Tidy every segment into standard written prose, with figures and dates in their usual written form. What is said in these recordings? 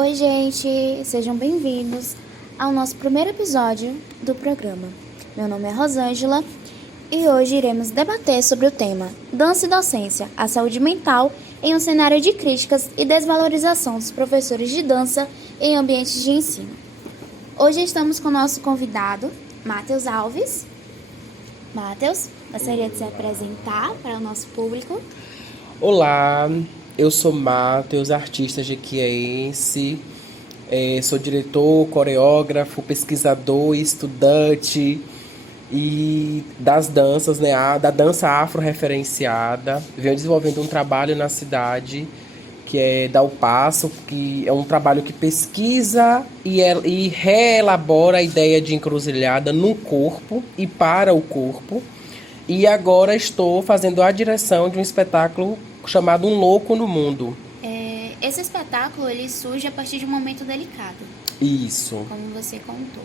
Oi, gente! Sejam bem-vindos ao nosso primeiro episódio do programa. Meu nome é Rosângela e hoje iremos debater sobre o tema Dança e Docência, a saúde mental em um cenário de críticas e desvalorização dos professores de dança em ambientes de ensino. Hoje estamos com o nosso convidado, Matheus Alves. Matheus, gostaria de se apresentar para o nosso público? Olá, eu sou Matheus, artista jequiéense, sou diretor, coreógrafo, pesquisador e estudante e das danças, né, da dança afro-referenciada. Venho desenvolvendo um trabalho na cidade que é Dar o Passo, que é um trabalho que pesquisa e reelabora a ideia de encruzilhada no corpo e para o corpo. E agora estou fazendo a direção de um espetáculo chamado Um Louco no Mundo. Esse espetáculo ele surge a partir de um momento delicado, Isso. como você contou.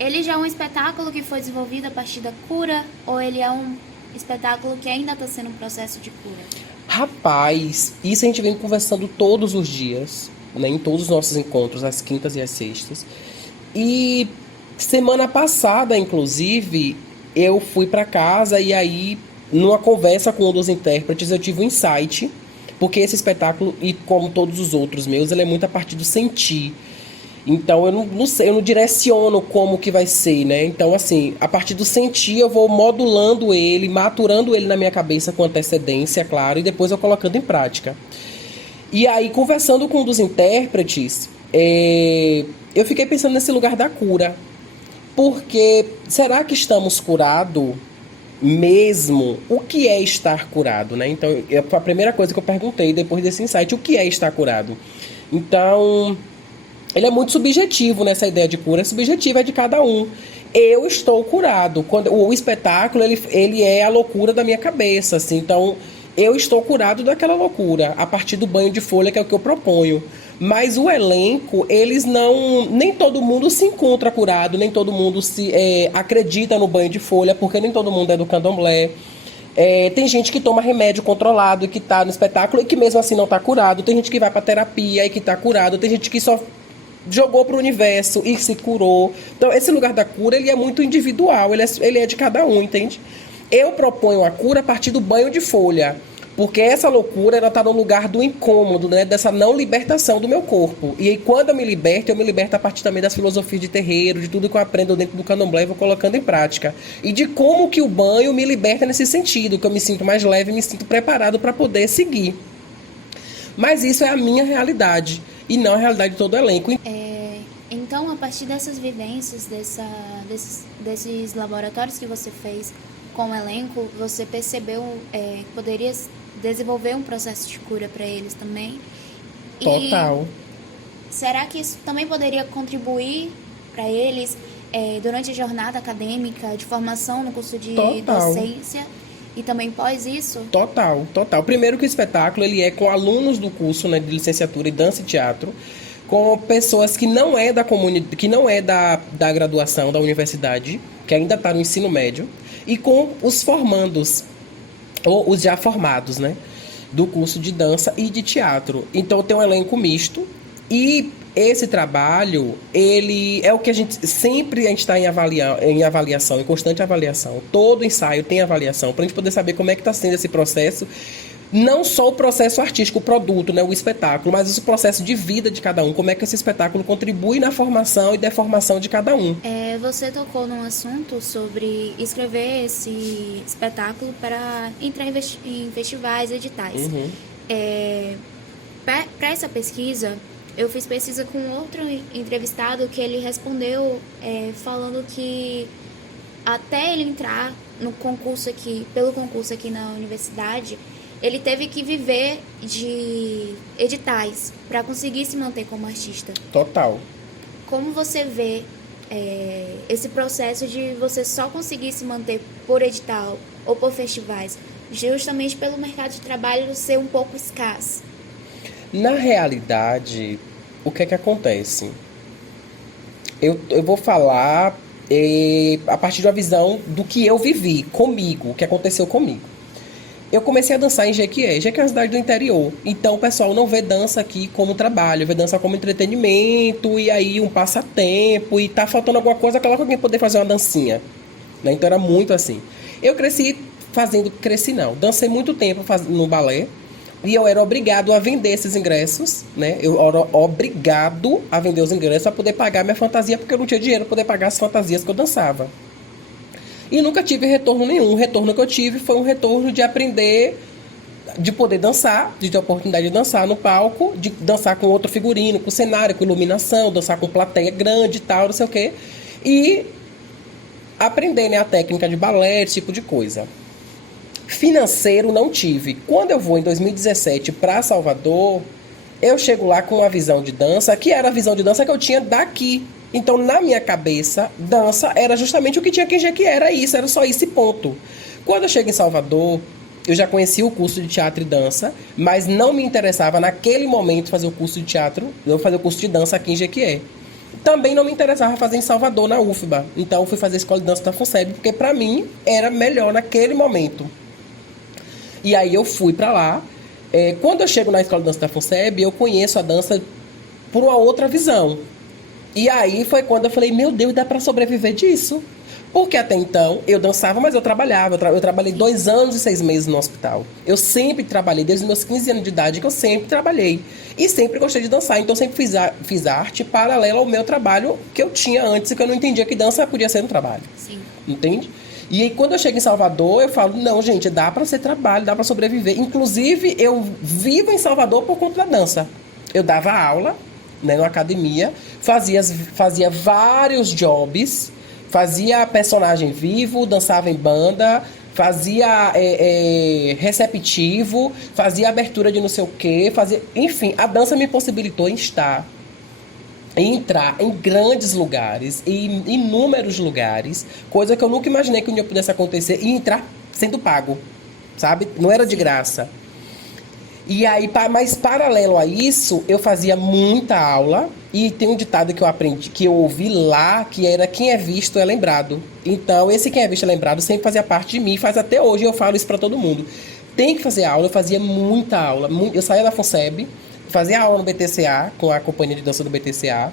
Ele já é um espetáculo que foi desenvolvido a partir da cura ou ele é um espetáculo que ainda está sendo um processo de cura? Rapaz, isso a gente vem conversando todos os dias, né, em todos os nossos encontros, às quintas e às sextas. E semana passada, inclusive, eu fui para casa e aí, numa conversa com um dos intérpretes, eu tive um insight, porque esse espetáculo, e como todos os outros meus, ele é muito a partir do sentir. Então eu não sei, eu não direciono como que vai ser, né? Então, assim, a partir do sentir, eu vou modulando ele, maturando ele na minha cabeça com antecedência, claro, e depois eu colocando em prática. E aí, conversando com um dos intérpretes, eu fiquei pensando nesse lugar da cura. Porque será que estamos curados mesmo? O que é estar curado, né? Então, foi a primeira coisa que eu perguntei depois desse insight, o que é estar curado? Então, ele é muito subjetivo nessa ideia de cura, subjetiva é de cada um. Eu estou curado. Quando o espetáculo, ele é a loucura da minha cabeça, assim. Então, eu estou curado daquela loucura, a partir do banho de folha, que é o que eu proponho. Mas o elenco, eles não... Nem todo mundo se encontra curado, nem todo mundo acredita no banho de folha, porque nem todo mundo é do candomblé. Tem gente que toma remédio controlado e que tá no espetáculo e que mesmo assim não tá curado. Tem gente que vai pra terapia e que tá curado. Tem gente que só jogou pro universo e se curou. Então, esse lugar da cura, ele é muito individual, ele é de cada um, entende? Eu proponho a cura a partir do banho de folha, porque essa loucura, ela tá no lugar do incômodo, né? Dessa não libertação do meu corpo. E aí, quando eu me liberto a partir também das filosofias de terreiro, de tudo que eu aprendo dentro do candomblé e vou colocando em prática. E de como que o banho me liberta nesse sentido, que eu me sinto mais leve, me sinto preparado para poder seguir. Mas isso é a minha realidade, e não a realidade de todo o elenco. Então, a partir dessas vivências, desses laboratórios que você fez com o elenco, você percebeu que poderia desenvolver um processo de cura para eles também? Total. E será que isso também poderia contribuir para eles durante a jornada acadêmica, de formação no curso de Total. docência e também pós isso? Total, total. Primeiro que o espetáculo, ele é com alunos do curso, né, de licenciatura em dança e teatro, com pessoas que não é da comunidade, que não é da graduação da universidade, que ainda está no ensino médio, e com os formandos, ou os já formados, né, do curso de dança e de teatro. Então tem um elenco misto e esse trabalho, ele é o que a gente sempre está em avaliação, em constante avaliação. Todo ensaio tem avaliação, para a gente poder saber como é que está sendo esse processo. Não só o processo artístico, o produto, né, o espetáculo, mas o processo de vida de cada um. Como é que esse espetáculo contribui na formação e deformação de cada um. Você tocou num assunto sobre escrever esse espetáculo para entrar em festivais, editais. Uhum. Para essa pesquisa, eu fiz pesquisa com outro entrevistado que ele respondeu falando que até ele entrar no concurso aqui, pelo concurso aqui na universidade, ele teve que viver de editais para conseguir se manter como artista. Total. Como você vê esse processo de você só conseguir se manter por edital ou por festivais, justamente pelo mercado de trabalho ser um pouco escasso? Na realidade, o que é que acontece? Eu vou falar a partir de uma visão do que eu vivi comigo, o que aconteceu comigo. eu comecei a dançar em Jequié. Jequié é uma cidade do interior. Então o pessoal não vê dança aqui como trabalho, vê dança como entretenimento e aí um passatempo e tá faltando alguma coisa, coloca alguém poder fazer uma dancinha. Né? Então era muito assim. Eu cresci não, dancei muito tempo no balé e eu era obrigado a vender esses ingressos, né? Eu era obrigado a vender os ingressos para poder pagar minha fantasia, porque eu não tinha dinheiro para poder pagar as fantasias que eu dançava. E nunca tive retorno nenhum. O retorno que eu tive foi um retorno de aprender, de poder dançar, de ter a oportunidade de dançar no palco, de dançar com outro figurino, com cenário, com iluminação, dançar com plateia grande e tal, não sei o quê. E aprender, né, a técnica de balé, esse tipo de coisa. Financeiro não tive. Quando eu vou em 2017 para Salvador, eu chego lá com uma visão de dança, que era a visão de dança que eu tinha daqui. Então, na minha cabeça, dança era justamente o que tinha que Jequié, era isso, era só esse ponto. Quando eu chego em Salvador, eu já conhecia o curso de teatro e dança, mas não me interessava naquele momento fazer o curso de teatro, eu fazer o curso de dança aqui em Jequié. Também não me interessava fazer em Salvador, na UFBA. Então, eu fui fazer a escola de dança da FUNSEB, porque para mim era melhor naquele momento. E aí eu fui para lá. Quando eu chego na escola de dança da FUNSEB, eu conheço a dança por uma outra visão. E aí foi quando eu falei, meu Deus, dá para sobreviver disso. Porque até então eu dançava, mas eu trabalhava. Eu trabalhei 2 anos e 6 meses no hospital. Eu sempre trabalhei, desde os meus 15 anos de idade, que eu sempre trabalhei. E sempre gostei de dançar. Então eu sempre fiz arte paralela ao meu trabalho que eu tinha antes, e que eu não entendia que dança podia ser um trabalho. Sim. Entende? E aí, quando eu chego em Salvador, eu falo, não, gente, dá para ser trabalho, dá para sobreviver. Inclusive, eu vivo em Salvador por conta da dança. Eu dava aula, né, na academia, fazia vários jobs, fazia personagem vivo, dançava em banda, fazia receptivo, fazia abertura de não sei o quê, enfim, a dança me possibilitou entrar em grandes lugares, em inúmeros lugares, coisa que eu nunca imaginei que um dia pudesse acontecer, e entrar sendo pago, sabe? Não era de graça. E aí, mas paralelo a isso, eu fazia muita aula, e tem um ditado que eu aprendi, que eu ouvi lá, que era quem é visto é lembrado. Então, esse quem é visto é lembrado sempre fazia parte de mim, faz até hoje, eu falo isso pra todo mundo. Tem que fazer aula, eu fazia muita aula, eu saía da FUNSEB, fazia aula no BTCA, com a companhia de dança do BTCA.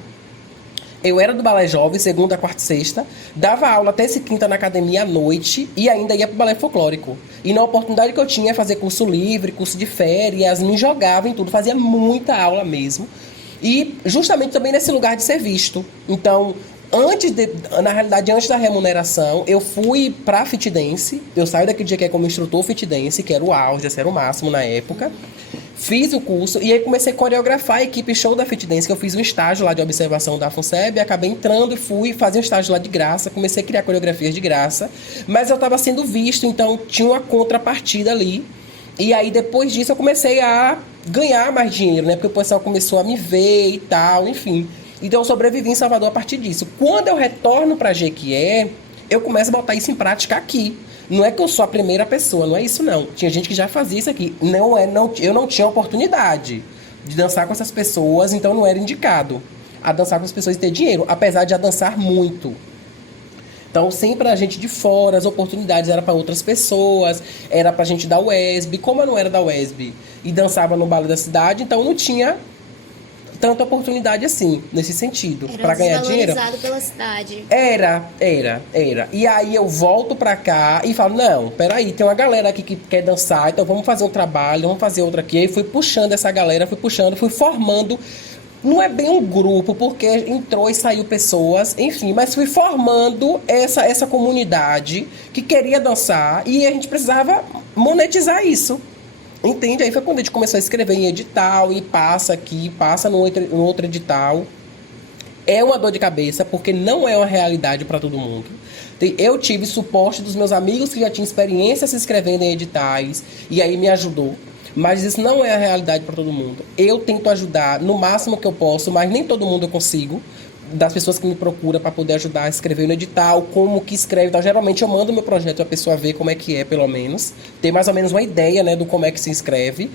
Eu era do balé jovem, segunda, quarta e sexta. Dava aula até quinta na academia à noite e ainda ia pro balé folclórico. E na oportunidade que eu tinha, fazer curso livre, curso de férias, me jogava em tudo, fazia muita aula mesmo. E justamente também nesse lugar de ser visto. Então, na realidade, antes da remuneração, eu fui pra Fit Dance. Eu saí daquele dia que é como instrutor Fit Dance, que era o auge, era o máximo na época. Fiz o curso e aí comecei a coreografar a equipe show da Fit Dance, que eu fiz um estágio lá de observação da FUNSEB, acabei entrando e fui fazer um estágio lá de graça, comecei a criar coreografias de graça, mas eu estava sendo visto, então tinha uma contrapartida ali. E aí depois disso eu comecei a ganhar mais dinheiro, né? Porque o pessoal começou a me ver e tal, enfim. Então eu sobrevivi em Salvador a partir disso. Quando eu retorno para Jequié, eu começo a botar isso em prática aqui. Não é que eu sou a primeira pessoa, não é isso não. Tinha gente que já fazia isso aqui. Eu não tinha oportunidade de dançar com essas pessoas, então não era indicado a dançar com as pessoas e ter dinheiro, apesar de já dançar muito. Então, sempre a gente de fora, as oportunidades eram para outras pessoas, era pra gente da UESB. Como eu não era da UESB e dançava no balé da cidade, então não tinha tanta oportunidade assim, nesse sentido, para ganhar dinheiro. Era desvalorizado pela cidade. Era. E aí eu volto pra cá e falo, não, peraí, tem uma galera aqui que quer dançar, então vamos fazer um trabalho, vamos fazer outra aqui. E aí fui puxando essa galera, fui formando. Não é bem um grupo, porque entrou e saiu pessoas, enfim, mas fui formando essa comunidade que queria dançar e a gente precisava monetizar isso. Entende? Aí foi quando a gente começou a escrever em edital e passa aqui, passa no outro edital. É uma dor de cabeça, porque não é uma realidade para todo mundo. Eu tive suporte dos meus amigos que já tinham experiência se inscrevendo em editais, e aí me ajudou. Mas isso não é a realidade para todo mundo. Eu tento ajudar no máximo que eu posso, mas nem todo mundo eu consigo. Das pessoas que me procuram para poder ajudar a escrever no edital, como que escreve. Então, geralmente eu mando meu projeto para a pessoa ver como é que é, pelo menos. Ter mais ou menos uma ideia, né, do como é que se inscreve.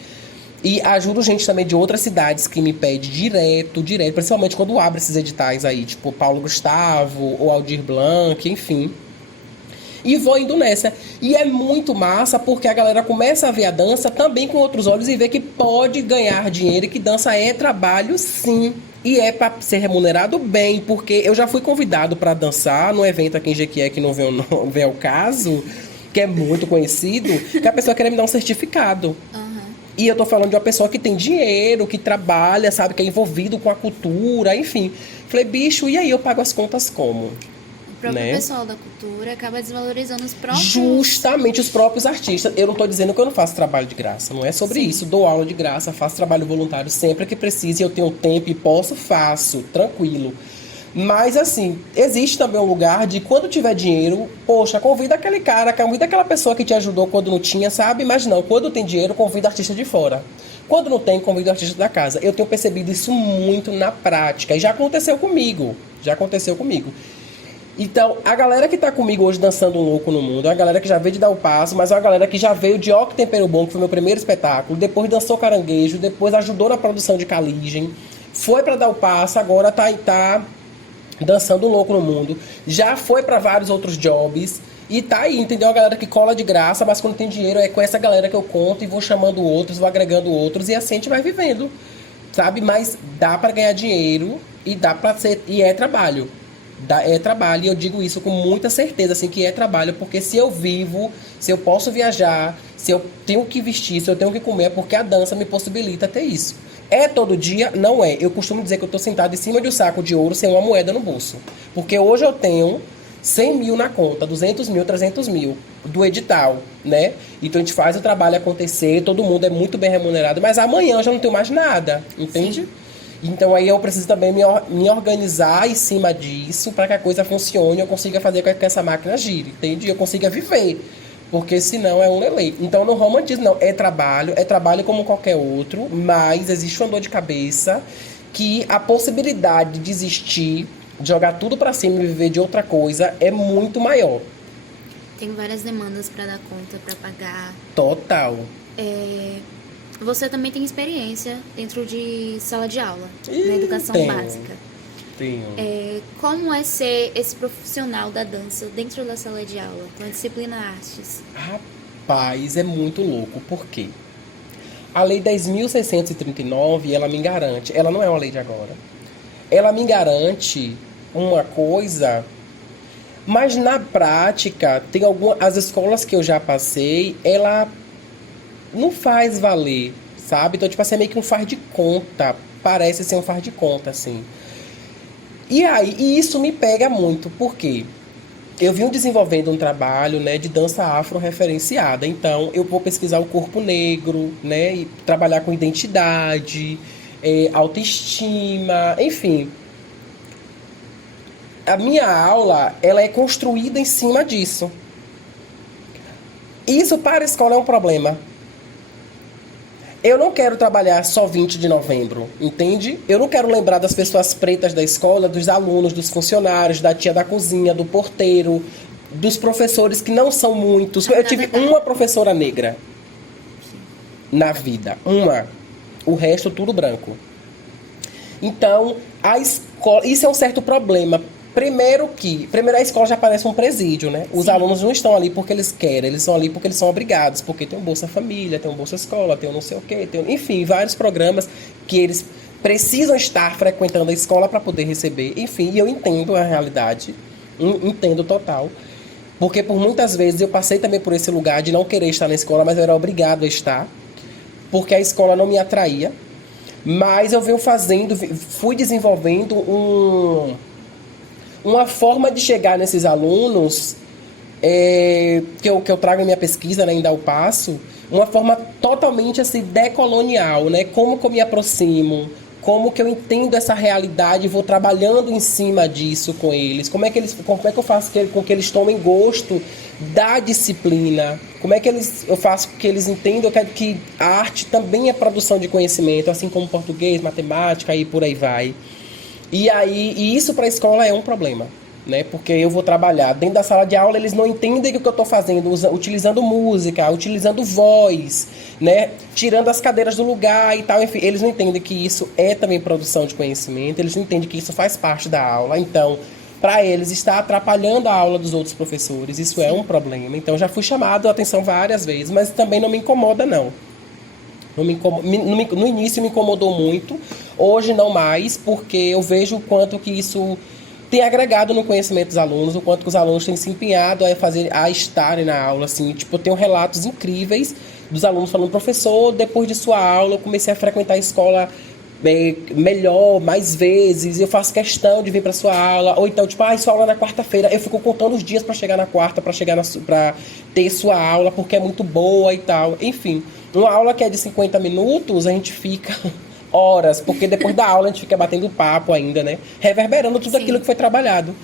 E ajudo gente também de outras cidades que me pede direto, principalmente quando abre esses editais aí, tipo Paulo Gustavo ou Aldir Blanc, enfim. E vou indo nessa. E é muito massa porque a galera começa a ver a dança também com outros olhos e vê que pode ganhar dinheiro e que dança é trabalho, sim. E é para ser remunerado bem, porque eu já fui convidado para dançar num evento aqui em Jequié, que não vem ao caso, que é muito conhecido, que a pessoa queria me dar um certificado. E eu tô falando de uma pessoa que tem dinheiro, que trabalha, sabe, que é envolvido com a cultura, enfim. Falei, bicho, e aí eu pago as contas como? O próprio pessoal da cultura acaba desvalorizando os próprios... Justamente os próprios artistas. Eu não tô dizendo que eu não faço trabalho de graça, não é sobre isso. Dou aula de graça, faço trabalho voluntário sempre que precise, eu tenho tempo e posso, faço, tranquilo. Mas, assim, existe também um lugar de quando tiver dinheiro, poxa, convida aquele cara, convida aquela pessoa que te ajudou quando não tinha, sabe? Mas não, quando tem dinheiro, convida artista de fora. Quando não tem, convida artista da casa. Eu tenho percebido isso muito na prática. E já aconteceu comigo. Então, a galera que tá comigo hoje dançando um louco no mundo, é a galera que já veio de Dar o Passo, mas é a galera que já veio de Ó Que Tempero Bom, que foi meu primeiro espetáculo, depois dançou Caranguejo, depois ajudou na produção de Caligem, foi pra Dar o Passo, agora tá dançando um louco no mundo, já foi pra vários outros jobs e tá aí, entendeu? A galera que cola de graça, mas quando tem dinheiro é com essa galera que eu conto e vou chamando outros, vou agregando outros e assim a gente vai vivendo, sabe? Mas dá pra ganhar dinheiro e dá pra ser, e é trabalho. É trabalho, e eu digo isso com muita certeza, assim, que é trabalho, porque se eu vivo, se eu posso viajar, se eu tenho que vestir, se eu tenho que comer, é porque a dança me possibilita ter isso. É todo dia? Não é. Eu costumo dizer que eu tô sentado em cima de um saco de ouro sem uma moeda no bolso. Porque hoje eu tenho 100 mil na conta, 200 mil, 300 mil do edital, né? Então a gente faz o trabalho acontecer, todo mundo é muito bem remunerado, mas amanhã eu já não tenho mais nada, entende? Sim. Então aí eu preciso também me organizar em cima disso para que a coisa funcione, eu consiga fazer com que essa máquina gire, entende? E eu consiga viver. Porque senão é um lelê. Então não romantizo, não. É trabalho como qualquer outro, mas existe uma dor de cabeça que a possibilidade de desistir, de jogar tudo pra cima e viver de outra coisa é muito maior. Tem várias demandas pra dar conta, pra pagar. Total. Você também tem experiência dentro de sala de aula, na educação básica. Tenho. Como é ser esse profissional da dança dentro da sala de aula, com a disciplina artes? Rapaz, é muito louco. Por quê? A Lei 10.639, ela me garante... Ela não é uma lei de agora. Ela me garante uma coisa... Mas na prática, tem as escolas que eu já passei, ela não faz valer, sabe? Então, tipo assim, é meio que um faz de conta. Parece ser um faz de conta, assim. E isso me pega muito, porque eu vim desenvolvendo um trabalho, né, de dança afro-referenciada. Então, eu vou pesquisar o corpo negro, né, e trabalhar com identidade, autoestima, enfim. A minha aula, ela é construída em cima disso. Isso para a escola é um problema. Eu não quero trabalhar só 20 de novembro, entende? Eu não quero lembrar das pessoas pretas da escola, dos alunos, dos funcionários, da tia da cozinha, do porteiro, dos professores que não são muitos. Eu tive uma professora negra na vida, uma. O resto tudo branco. Então, a escola... Isso é um certo problema. Primeiro a escola já parece um presídio, né? Os alunos não estão ali porque eles querem, eles estão ali porque eles são obrigados, porque tem um Bolsa Família, tem um Bolsa Escola, tem um não sei o quê, enfim, vários programas que eles precisam estar frequentando a escola para poder receber. Enfim, e eu entendo a realidade, entendo total, porque por muitas vezes eu passei também por esse lugar de não querer estar na escola, mas eu era obrigado a estar, porque a escola não me atraía, mas eu fui desenvolvendo uma forma de chegar nesses alunos que eu trago em minha pesquisa, né, em Dar o Passo, uma forma totalmente assim, decolonial, né? Como que eu me aproximo, como que eu entendo essa realidade e vou trabalhando em cima disso com eles, como é que eu faço com que eles tomem gosto da disciplina, como é que eu faço com que eles entendam que a arte também é produção de conhecimento, assim como português, matemática e por aí vai. E isso para a escola é um problema, né? Porque eu vou trabalhar dentro da sala de aula, eles não entendem o que eu estou fazendo, utilizando música, utilizando voz, né? Tirando as cadeiras do lugar e tal, enfim, eles não entendem que isso é também produção de conhecimento, eles não entendem que isso faz parte da aula. Então, para eles está atrapalhando a aula dos outros professores. Isso é um problema. Então, já fui chamado a atenção várias vezes, mas também não me incomoda, não. No início me incomodou muito, hoje não mais, porque eu vejo o quanto que isso tem agregado no conhecimento dos alunos, o quanto que os alunos têm se empenhado a estarem na aula, assim, tipo, eu tenho relatos incríveis dos alunos falando, professor, depois de sua aula eu comecei a frequentar a escola melhor, mais vezes, eu faço questão de vir para sua aula, ou então, tipo, sua aula é na quarta-feira, eu fico contando os dias para chegar na quarta, para ter sua aula, porque é muito boa e tal, enfim, uma aula que é de 50 minutos, a gente fica horas, porque depois da aula a gente fica batendo papo ainda, né, reverberando tudo aquilo que foi trabalhado,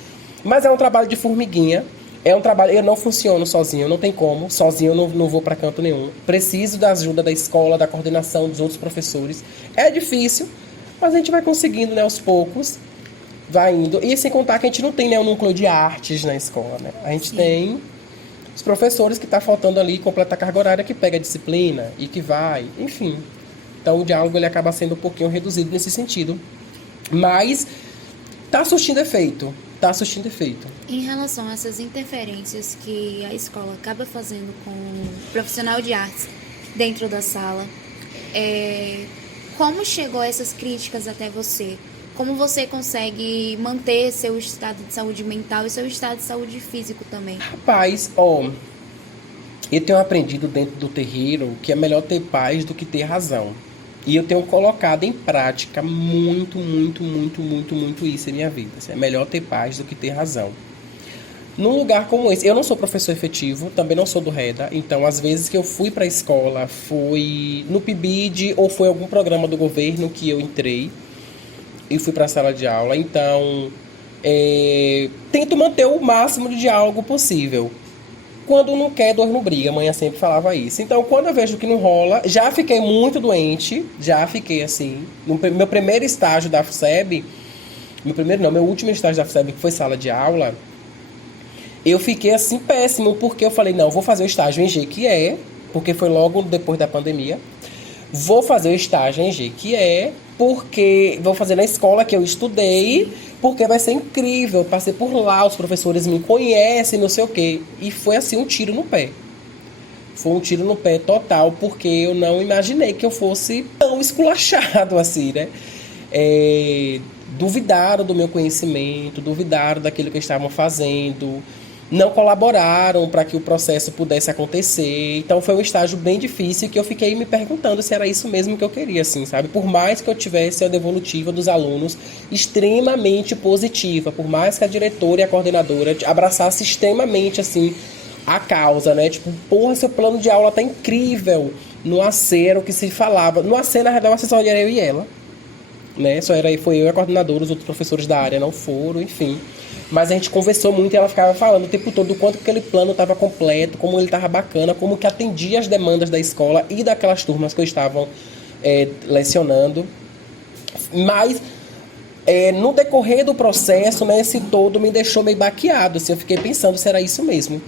mas é um trabalho de formiguinha. É um trabalho, eu não funciono sozinho, não tem como, sozinho eu não vou para canto nenhum. Preciso da ajuda da escola, da coordenação dos outros professores. É difícil, mas a gente vai conseguindo, né, aos poucos, vai indo. E sem contar que a gente não tem, né, um núcleo de artes na escola, né? A gente tem os professores que tá faltando ali completar a carga horária, que pega a disciplina e que vai, enfim. Então o diálogo ele acaba sendo um pouquinho reduzido nesse sentido. Mas tá surtindo efeito. Em relação a essas interferências que a escola acaba fazendo com o profissional de artes dentro da sala, como chegou essas críticas até você? Como você consegue manter seu estado de saúde mental e seu estado de saúde físico também? Rapaz, eu tenho aprendido dentro do terreiro que é melhor ter paz do que ter razão. E eu tenho colocado em prática muito isso em minha vida. É melhor ter paz do que ter razão. Num lugar como esse, eu não sou professor efetivo, também não sou do REDA, então às vezes que eu fui para a escola, foi no PIBID ou foi algum programa do governo que eu entrei e fui para a sala de aula. Então, tento manter o máximo de diálogo possível. Quando não quer, dor não briga. A mãe sempre falava isso. Então, quando eu vejo que não rola, já fiquei muito doente. Já fiquei assim. No meu primeiro estágio da FUSEB, meu último estágio da FUSEB, que foi sala de aula, eu fiquei assim péssimo, porque eu falei, não, vou fazer o estágio em Jequié, porque foi logo depois da pandemia. Vou fazer o estágio em Jequié, porque vou fazer na escola que eu estudei, porque vai ser incrível, passei por lá, os professores me conhecem, não sei o quê. E foi assim um tiro no pé. Foi um tiro no pé total, porque eu não imaginei que eu fosse tão esculachado assim, né? Duvidaram do meu conhecimento, duvidaram daquilo que estavam fazendo, não colaboraram para que o processo pudesse acontecer. Então foi um estágio bem difícil que eu fiquei me perguntando se era isso mesmo que eu queria, assim, sabe? Por mais que eu tivesse a devolutiva dos alunos extremamente positiva, por mais que a diretora e a coordenadora abraçassem extremamente, assim, a causa, né? Tipo, porra, seu plano de aula tá incrível. No AC era o que se falava. No AC, na verdade, só era eu e ela, né? Foi eu e a coordenadora, os outros professores da área não foram, enfim. Mas a gente conversou muito e ela ficava falando o tempo todo do quanto que aquele plano estava completo, como ele estava bacana, como que atendia as demandas da escola e daquelas turmas que eu estava lecionando. Mas no decorrer do processo, né, esse todo me deixou meio baqueado, assim, eu fiquei pensando se era isso mesmo.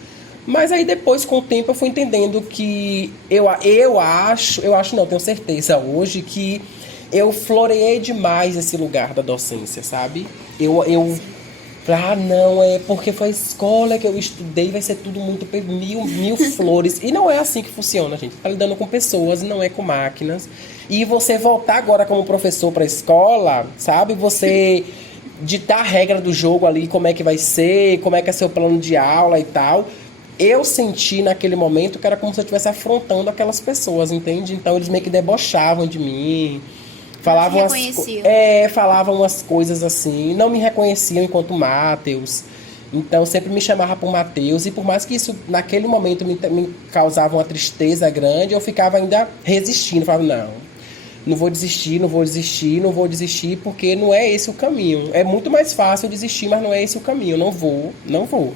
Mas aí depois, com o tempo, eu fui entendendo que eu acho não, tenho certeza hoje que eu floreei demais esse lugar da docência, sabe? Não, porque foi a escola que eu estudei, vai ser tudo muito mil flores. E não é assim que funciona, gente. Tá lidando com pessoas e não é com máquinas. E você voltar agora como professor para a escola, sabe? Você ditar a regra do jogo ali, como é que vai ser, como é que é seu plano de aula e tal. Eu senti naquele momento que era como se eu estivesse afrontando aquelas pessoas, entende? Então eles meio que debochavam de mim. Falavam umas coisas assim, não me reconheciam enquanto Matheus, então sempre me chamava por Matheus, e por mais que isso naquele momento me causava uma tristeza grande, eu ficava ainda resistindo, falava, não vou desistir, porque não é esse o caminho, é muito mais fácil desistir, mas não é esse o caminho, não vou.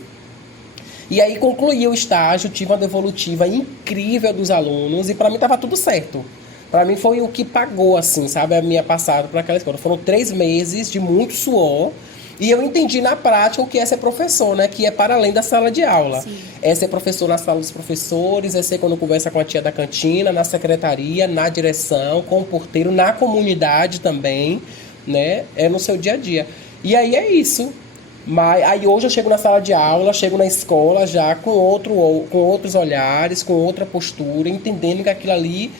E aí concluí o estágio, tive uma devolutiva incrível dos alunos, e para mim estava tudo certo. Para mim foi o que pagou, assim, sabe, a minha passada por aquela escola. Foram 3 meses de muito suor. E eu entendi na prática o que é ser professor, né? Que é para além da sala de aula. Sim. É ser professor na sala dos professores, é ser quando conversa com a tia da cantina, na secretaria, na direção, com o porteiro, na comunidade também, né? É no seu dia a dia. E aí é isso. Mas aí hoje eu chego na sala de aula, chego na escola já com outros olhares, com outra postura, entendendo que aquilo ali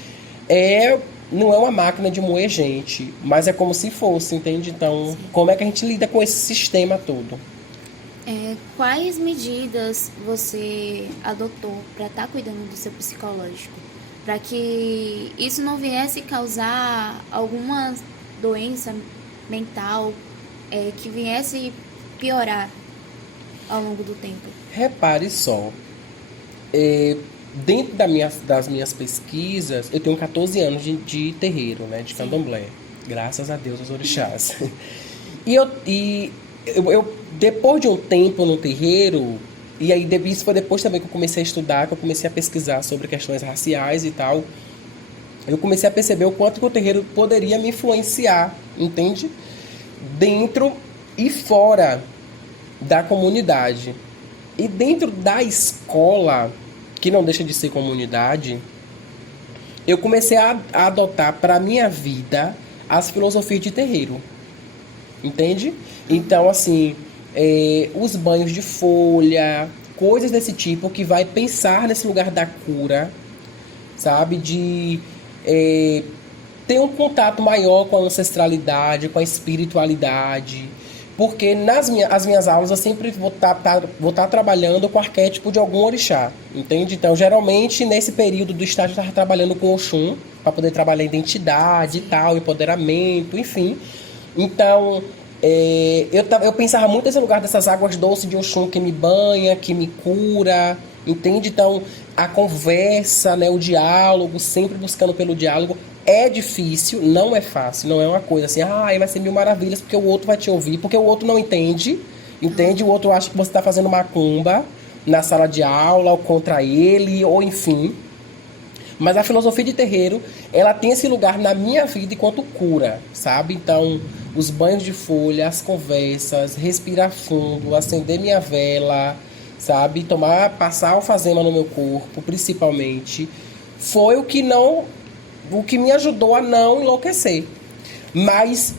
não é uma máquina de moer gente, mas é como se fosse, entende? Então, como é que a gente lida com esse sistema todo? Quais medidas você adotou para estar cuidando do seu psicológico? Para que isso não viesse causar alguma doença mental que viesse piorar ao longo do tempo? Repare só, dentro das minhas pesquisas, eu tenho 14 anos de terreiro, né, de candomblé. Graças a Deus, os orixás. Eu, depois de um tempo no terreiro, e aí isso foi depois também que eu comecei a estudar, que eu comecei a pesquisar sobre questões raciais e tal, eu comecei a perceber o quanto que o terreiro poderia me influenciar, entende? Dentro e fora da comunidade. E dentro da escola, que não deixa de ser comunidade, eu comecei a adotar para a minha vida as filosofias de terreiro. Entende? Então, assim, os banhos de folha, coisas desse tipo que vai pensar nesse lugar da cura, sabe? De ter um contato maior com a ancestralidade, com a espiritualidade. Porque as minhas aulas eu sempre vou estar trabalhando com o arquétipo de algum orixá, entende? Então, geralmente, nesse período do estágio, eu estava trabalhando com Oxum, para poder trabalhar identidade e tal, empoderamento, enfim. Então, eu pensava muito nesse lugar dessas águas doces de Oxum que me banha, que me cura, entende? Então, a conversa, né, o diálogo, sempre buscando pelo diálogo, é difícil, não é fácil, não é uma coisa assim, vai ser mil maravilhas porque o outro vai te ouvir, porque o outro não entende, entende? O outro acha que você está fazendo macumba na sala de aula, ou contra ele, ou enfim. Mas a filosofia de terreiro, ela tem esse lugar na minha vida enquanto cura, sabe? Então, os banhos de folha, as conversas, respirar fundo, acender minha vela, sabe? Passar alfazema no meu corpo, principalmente, foi o que me ajudou a não enlouquecer. Mas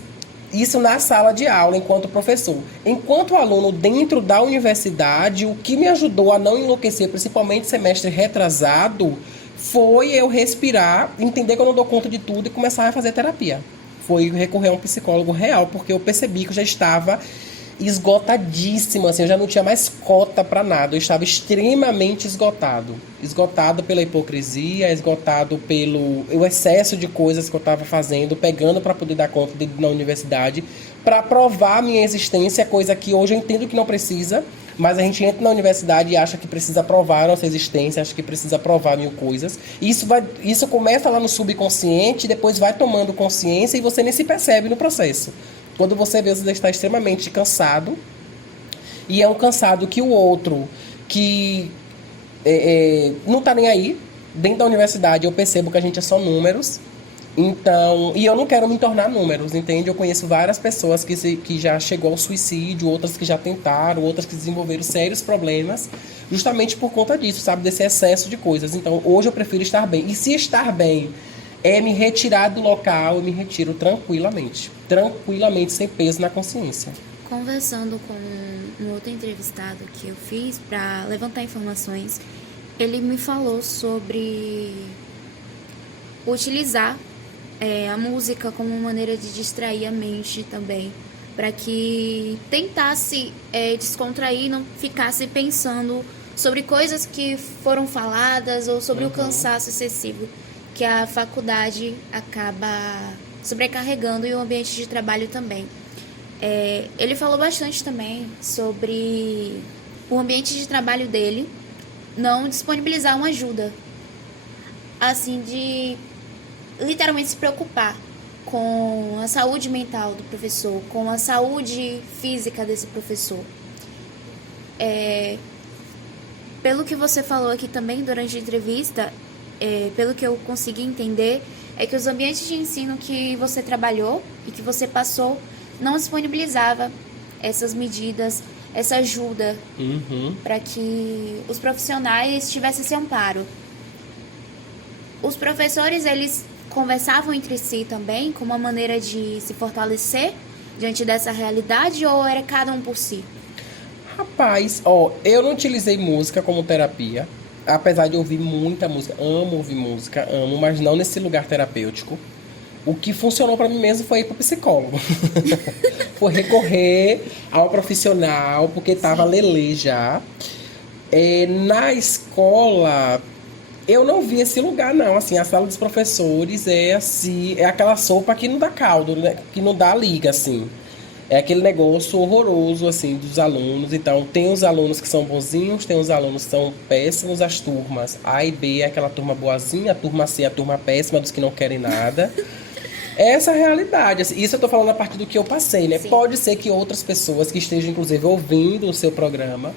isso na sala de aula, enquanto professor. Enquanto aluno dentro da universidade, o que me ajudou a não enlouquecer, principalmente semestre retrasado, foi eu respirar, entender que eu não dou conta de tudo e começar a fazer terapia. Foi recorrer a um psicólogo real, porque eu percebi que eu já estava esgotadíssimo, assim, eu já não tinha mais cota para nada, eu estava extremamente esgotado. Esgotado pela hipocrisia, esgotado pelo o excesso de coisas que eu estava fazendo, pegando para poder dar conta na universidade, para provar a minha existência, coisa que hoje eu entendo que não precisa, mas a gente entra na universidade e acha que precisa provar a nossa existência, acha que precisa provar mil coisas. Isso começa lá no subconsciente, depois vai tomando consciência e você nem se percebe no processo. Quando você vê, você está extremamente cansado. E é um cansado que o outro, que não está nem aí. Dentro da universidade eu percebo que a gente é só números. Então, e eu não quero me tornar números, entende? Eu conheço várias pessoas que já chegou ao suicídio, outras que já tentaram, outras que desenvolveram sérios problemas, justamente por conta disso, sabe? Desse excesso de coisas. Então, hoje eu prefiro estar bem. E se estar bem me retirar do local, eu me retiro tranquilamente, sem peso na consciência. Conversando com um outro entrevistado que eu fiz para levantar informações, ele me falou sobre utilizar a música como uma maneira de distrair a mente também, para que tentasse descontrair e não ficasse pensando sobre coisas que foram faladas ou sobre o cansaço excessivo que a faculdade acaba sobrecarregando e o ambiente de trabalho também. Ele falou bastante também sobre o ambiente de trabalho dele não disponibilizar uma ajuda, assim, de literalmente se preocupar com a saúde mental do professor, com a saúde física desse professor. Pelo que você falou aqui também durante a entrevista, pelo que eu consegui entender, é que os ambientes de ensino que você trabalhou e que você passou não disponibilizava essas medidas, essa ajuda para que os profissionais tivessem esse amparo. Os professores, eles conversavam entre si também como uma maneira de se fortalecer diante dessa realidade, ou era cada um por si? Rapaz, ó, eu não utilizei música como terapia, apesar de ouvir muita música. Amo ouvir música, amo, mas não nesse lugar terapêutico. O que funcionou pra mim mesmo foi ir pro psicólogo. Foi recorrer ao profissional, porque tava lelê já. Na escola, eu não vi esse lugar, não. Assim, a sala dos professores é assim, é aquela sopa que não dá caldo, né? Que não dá liga, assim. É aquele negócio horroroso, assim, dos alunos. Então, tem os alunos que são bonzinhos, tem os alunos que são péssimos, as turmas A e B é aquela turma boazinha, a turma C é a turma péssima, dos que não querem nada. Essa é a realidade. Assim, isso eu tô falando a partir do que eu passei, né? Sim. Pode ser que outras pessoas que estejam, inclusive, ouvindo o seu programa,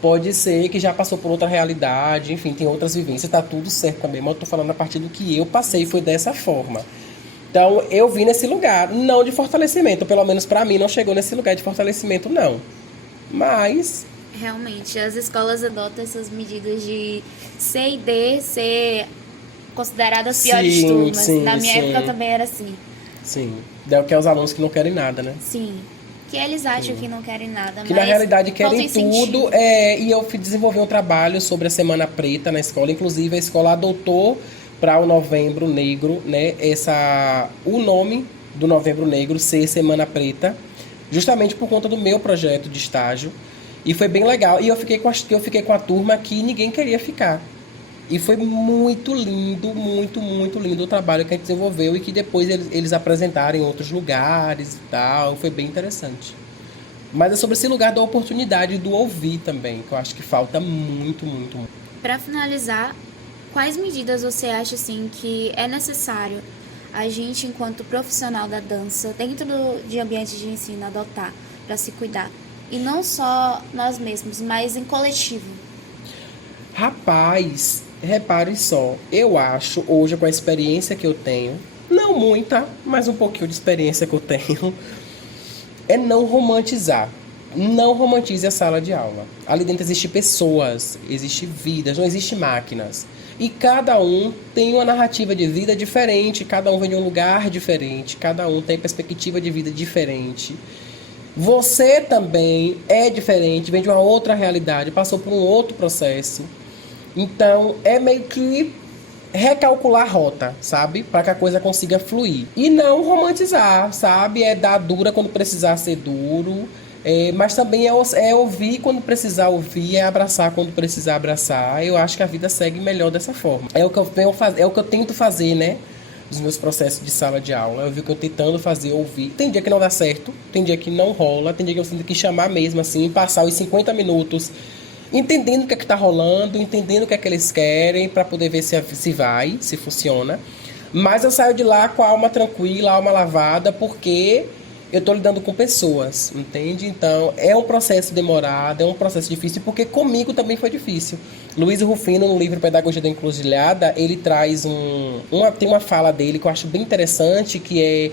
pode ser que já passou por outra realidade, enfim, tem outras vivências, tá tudo certo também, mas eu tô falando a partir do que eu passei, foi dessa forma. Então, eu vim nesse lugar, não de fortalecimento, pelo menos pra mim não chegou nesse lugar de fortalecimento, não. Mas, Realmente, as escolas adotam essas medidas de C e D ser consideradas piores sim, turmas. sim, Na minha sim. época também era assim. sim, é o que é os alunos que não querem nada, né? Sim. Que eles acham que não querem nada, Que mas na realidade falta querem incentivo. tudo. E eu fui desenvolver um trabalho sobre a Semana Preta na escola. Inclusive, a escola adotou para o Novembro Negro, né? O nome do Novembro Negro ser Semana Preta, justamente por conta do meu projeto de estágio. E foi bem legal. E eu fiquei com a turma que ninguém queria ficar. E foi muito lindo, muito, muito lindo o trabalho que a gente desenvolveu e que depois eles apresentaram em outros lugares e tal. Foi bem interessante. Mas é sobre esse lugar da oportunidade do ouvir também, que eu acho que falta muito, muito, muito. Para finalizar, quais medidas você acha assim que é necessário a gente, enquanto profissional da dança, dentro de ambiente de ensino, adotar para se cuidar? E não só nós mesmos, mas em coletivo. Rapaz, repare só, eu acho, hoje com a experiência que eu tenho, não muita, mas um pouquinho de experiência que eu tenho, é não romantizar. Não romantize a sala de aula. Ali dentro existem pessoas, existem vidas, não existem máquinas. E cada um tem uma narrativa de vida diferente, cada um vem de um lugar diferente, cada um tem perspectiva de vida diferente. Você também é diferente, vem de uma outra realidade, passou por um outro processo. Então, é meio que recalcular a rota, sabe? Para que a coisa consiga fluir. E não romantizar, sabe? É dar dura quando precisar ser duro. Mas também é ouvir quando precisar ouvir, é abraçar quando precisar abraçar. Eu acho que a vida segue melhor dessa forma. É o que é o que eu tento fazer, né? Dos meus processos de sala de aula. Eu vi que eu tentando fazer, ouvir. Tem dia que não dá certo, tem dia que não rola, tem dia que eu sinto que chamar mesmo, assim, passar os 50 minutos entendendo o que é que tá rolando, entendendo o que é que eles querem, para poder ver se vai, se funciona. Mas eu saio de lá com a alma tranquila, a alma lavada, porque eu tô lidando com pessoas, entende? Então, é um processo demorado, é um processo difícil, porque comigo também foi difícil. Luiz Rufino, no livro Pedagogia da Encruzilhada, ele traz tem uma fala dele que eu acho bem interessante, que é...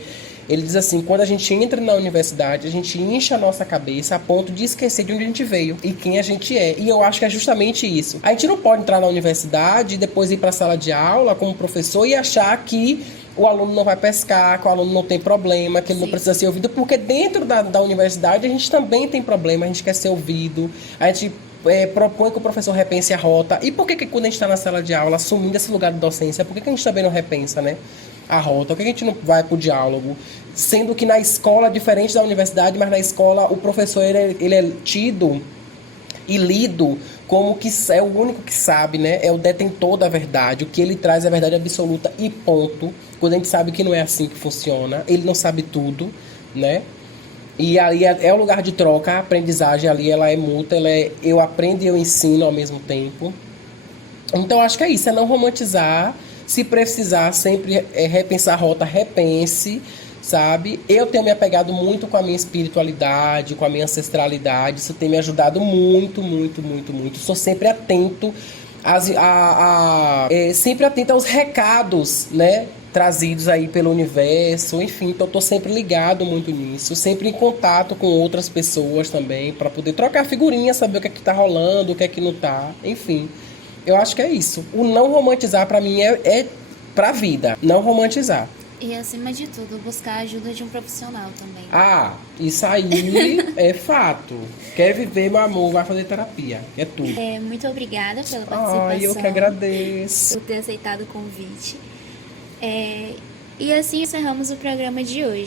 Ele diz assim, quando a gente entra na universidade, a gente incha a nossa cabeça a ponto de esquecer de onde a gente veio e quem a gente é. E eu acho que é justamente isso. A gente não pode entrar na universidade e depois ir para a sala de aula como professor e achar que o aluno não vai pescar, que o aluno não tem problema, que ele não precisa ser ouvido, porque dentro da universidade a gente também tem problema, a gente quer ser ouvido, a gente propõe que o professor repense a rota. E por que quando a gente está na sala de aula, assumindo esse lugar de docência, por que a gente também não repensa, né? A rota, por que a gente não vai para o diálogo? Sendo que na escola, diferente da universidade, mas na escola o professor ele é tido e lido como que é o único que sabe, né? É o detentor da verdade, o que ele traz é a verdade absoluta e ponto. Quando a gente sabe que não é assim que funciona, ele não sabe tudo, né? E ali é o lugar de troca, a aprendizagem ali ela é mútua, eu aprendo e eu ensino ao mesmo tempo. Então acho que é isso, é não romantizar. Se precisar sempre repensar a rota, repense, sabe? Eu tenho me apegado muito com a minha espiritualidade, com a minha ancestralidade. Isso tem me ajudado muito, muito, muito, muito. Sou sempre atento sempre atento aos recados, né? Trazidos aí pelo universo, enfim, então eu tô sempre ligado muito nisso, sempre em contato com outras pessoas também, para poder trocar figurinha, saber o que é que tá rolando, o que é que não tá, enfim. Eu acho que é isso. O não romantizar, pra mim, é pra vida. Não romantizar. E, acima de tudo, buscar a ajuda de um profissional também. Ah, isso aí é fato. Quer viver, meu amor, vai fazer terapia. É tudo. Muito obrigada pela participação. Ai, eu que agradeço. Por ter aceitado o convite. E assim encerramos o programa de hoje.